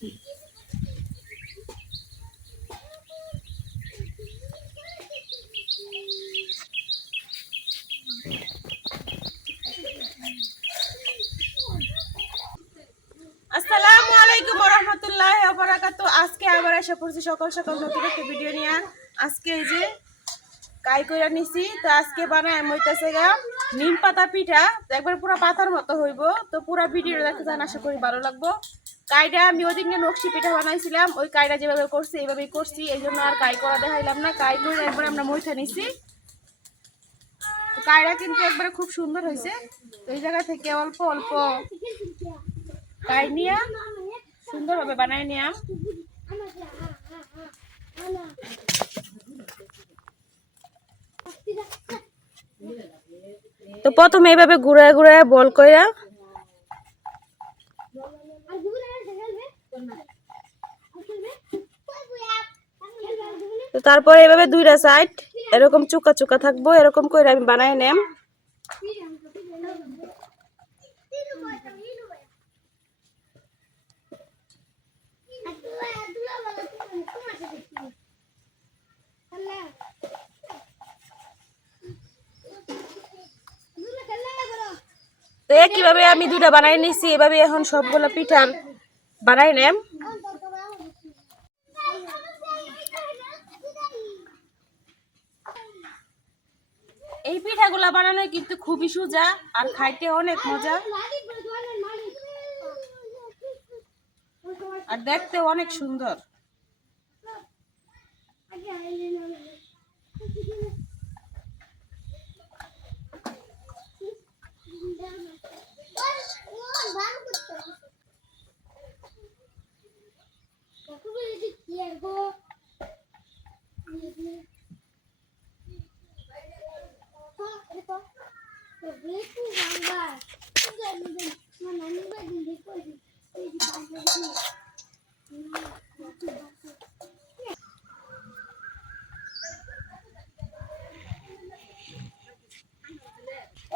আসসালামু আলাইকুম ওয়া রাহমাতুল্লাহি ওয়া বারাকাতুহু। আজকে আবার এসে পড়ছি সকাল সকাল নতুন একটা ভিডিও নিয়ে। আজকে এই যে কাই কইরা নিছি, তো আজকে বানায় মইতাছে গা নিম পাতা পিঠা। তো একবার পুরো পাতার মতো হইব। তো পুরো ভিডিওটা দেখতে জান, আশা করি ভালো লাগবো। কাইটা আমি ওদিকে নকশি পিঠা বানাইছিলাম, ওই কাইটা যেভাবে করছি এইভাবেই করছি, এই জন্য আর কাই করা দেখাইলাম না। কাই করে একবার আমরা মইঠা নিছি। কাইটা কিন্তু একবারে খুব সুন্দর হয়েছে। তো এই জায়গা থেকে অল্প অল্প কাই নিয়া সুন্দরভাবে বানাই নিলাম। তো প্রথমে এইভাবে ঘুরায় ঘুরায় বল কইরা তো তারপরে এইভাবে দুইটা সাইড এরকম চুকা চুকা থাকবো, এরকম করে আমি বানাই নেম। তো একইভাবে আমি দুইটা বানাই নিছি, এভাবে এখন সবগুলো পিঠা বানাই নেম। এই পিঠাগুলা বানানো কিন্তু খুবই সোজা আর খাইতে অনেক মজা আর দেখতে অনেক সুন্দর।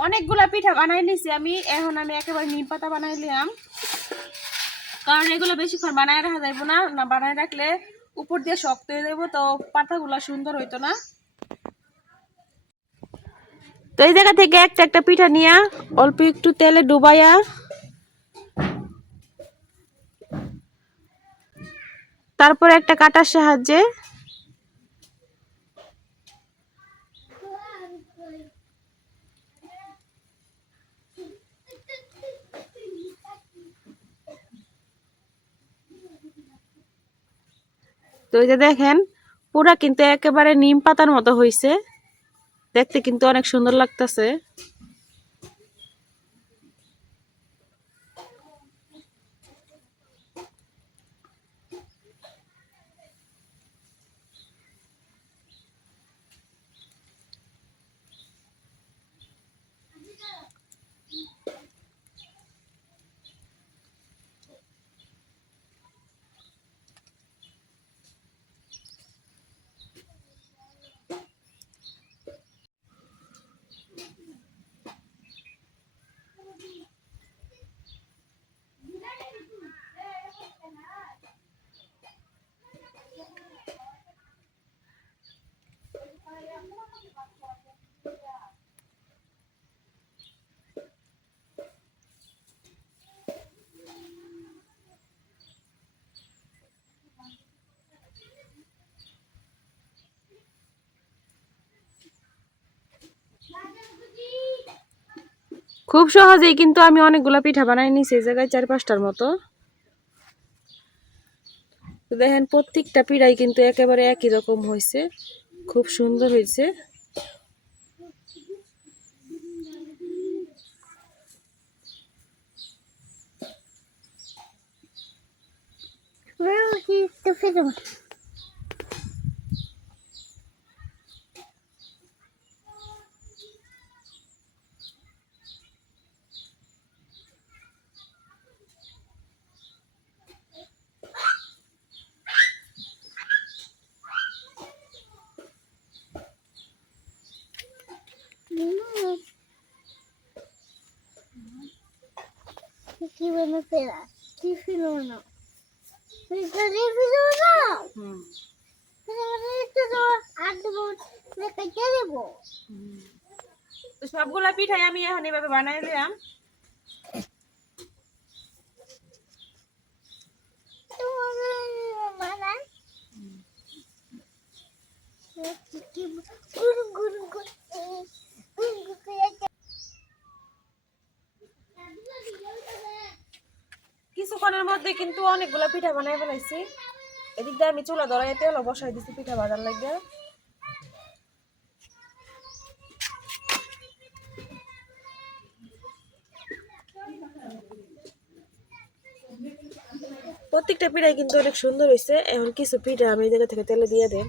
অনেকগুলা পিঠা বানাই নিছি আমি। এখন আমি একেবারে নিম পাতা বানাই নিলাম, কারণ এগুলো বেশিক্ষণ বানায় রাখা যাইব না, না বানায় রাখলে উপর দিয়ে শক্ত হয়ে যাবো, তো পাতাগুলা সুন্দর হইতো না। তো এই জায়গা থেকে একটা একটা পিঠা নিয়া অল্প একটু তেলে ডুবাইয়া তারপর একটা কাটার সাহায্যে তো এই যে দেখেন পুরা কিন্তু একেবারে নিম পাতার মতো হইছে, দেখতে কিন্তু অনেক সুন্দর লাগতেছে। খুব সহজেই কিন্তু আমি অনেকগুলা পিঠা বানাই নিছি, এই জায়গায় 4-5টার মতো। দেখেন প্রত্যেকটা পিঠাই কিন্তু একেবারে একই রকম হয়েছে, খুব সুন্দর হয়েছে। তো সবগুলা পিঠাই আমি এখন এভাবে বানাই দিলাম। কিছুক্ষণের মধ্যে কিন্তু অনেকগুলা পিঠা বানাই ফেলাইছি। এদিক দিয়ে আমি চুলা ধরাই তেল বসাই দিছি পিঠা ভাজার লাগে। প্রত্যেকটা পিঠাই কিন্তু অনেক সুন্দর হয়েছে। এখন কিছু পিঠা আমি এই জায়গা থেকে তেলে দিয়ে দেব।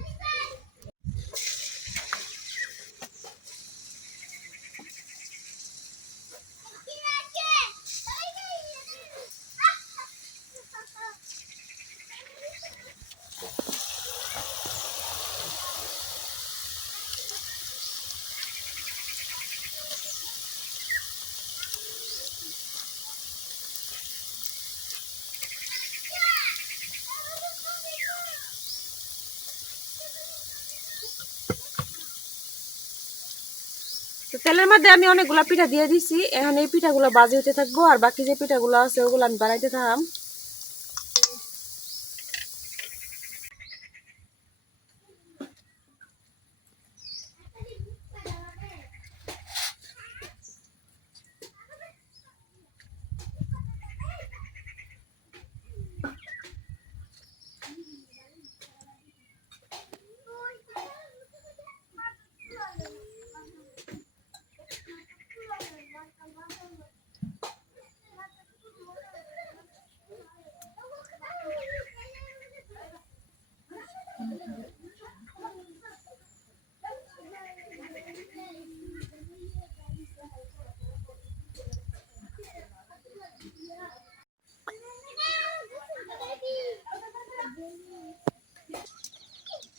তেলের মধ্যে আমি অনেকগুলা পিঠা দিয়ে দিছি। এখন এই পিঠাগুলো বাজি হতে থাকবো, আর বাকি যে পিঠাগুলো আছে ওগুলো আমি বানাইতে থাকলাম।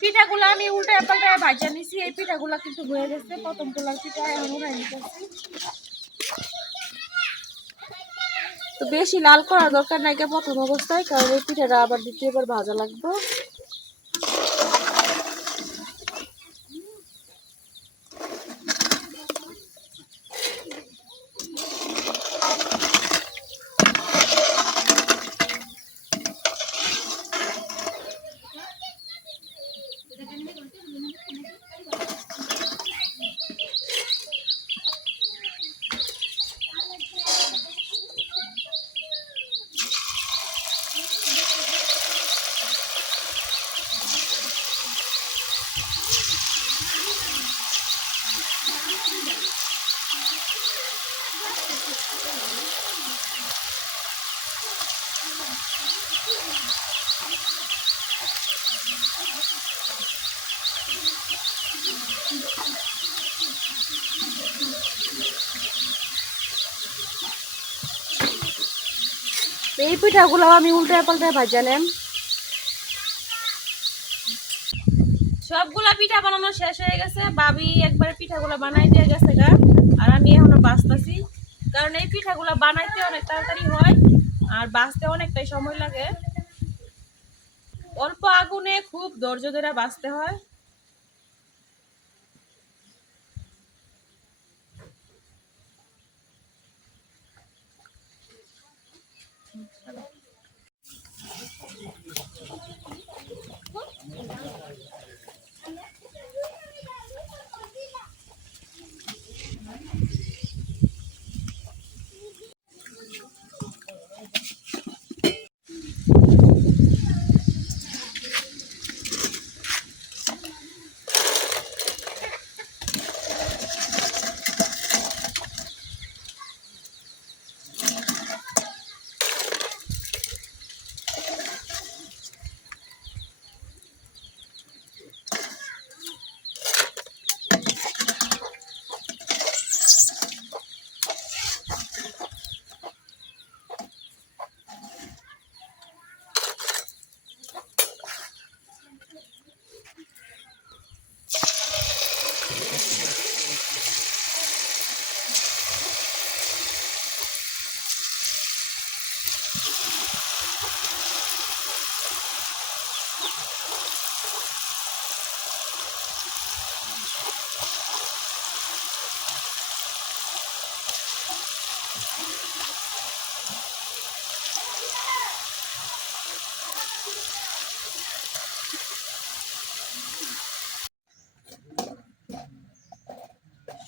পিঠাগুলো আমি উল্টায় পাল্টায় ভাজা নিছি। এই পিঠাগুলো কিন্তু হয়ে গেছে। প্রথম পোলার পিঠা এখন উঠাই নিতেছি। তো বেশি লাল করার দরকার নাই প্রথম অবস্থায়, কারণ এই পিঠাটা আবার দ্বিতীয়বার ভাজা লাগবে। এই পিঠাগুলো আমি উল্টায় পাল্টায় ভাজালাম। সবগুলা পিঠা বানানো শেষ হয়ে গেছে। ভাবি একবার পিঠাগুলো বানাই দিয়ে গেছে গা, আর আমি এখনো বাঁচতেছি। কারণ এই পিঠাগুলো বানাইতে অনেক তাড়াতাড়ি হয় আর বাঁচতে অনেকটাই সময় লাগে। অল্প আগুনে খুব ধৈর্য ধরে বাঁচতে হয়।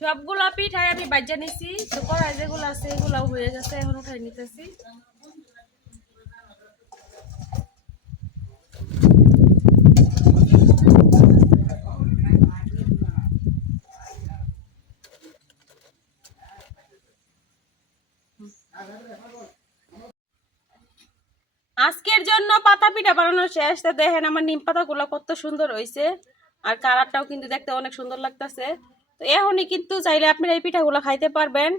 সবগুলা পিঠাই আমি বাজ্যা নিছি, তো কড়াই যেগুলো আছে এগুলাও হয়ে গেছে, এখন উঠাই নিতেছি। আজকের জন্য পাতা পিঠা বানানো শেষ। তো দেখেন আমার নিম পাতাগুলো কত সুন্দর হয়েছে, আর কালারটাও কিন্তু দেখতে অনেক সুন্দর লাগতেছে। তো এখনই কিন্তু চাইলে আপনারা এই পিঠাগুলো খাইতে পারবেন,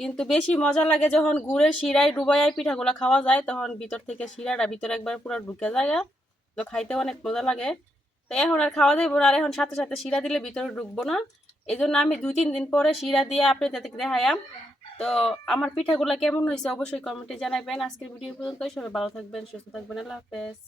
কিন্তু বেশি মজা লাগে যখন গুড়ের শিরায় ডুবাই পিঠাগুলো খাওয়া যায়, তখন ভিতর থেকে শিরাটা ভিতরে একবার পুরো ঢুকে যায়, তো খাইতে অনেক মজা লাগে। তো এখন আর খাওয়া যাবে না, আর এখন সাথে সাথে শিরা দিলে ভিতরে ঢুকবো না। এই জন্য আমি 2-3 দিন পরে শিরা দিয়ে আপনাদের দেখাইলাম। তো আমার পিঠাগুলো কেমন হয়েছে অবশ্যই কমেন্টে জানাবেন। আজকের ভিডিও পর্যন্ত, সবাই ভালো থাকবেন, সুস্থ থাকবেন, আল্লাহ হাফেজ।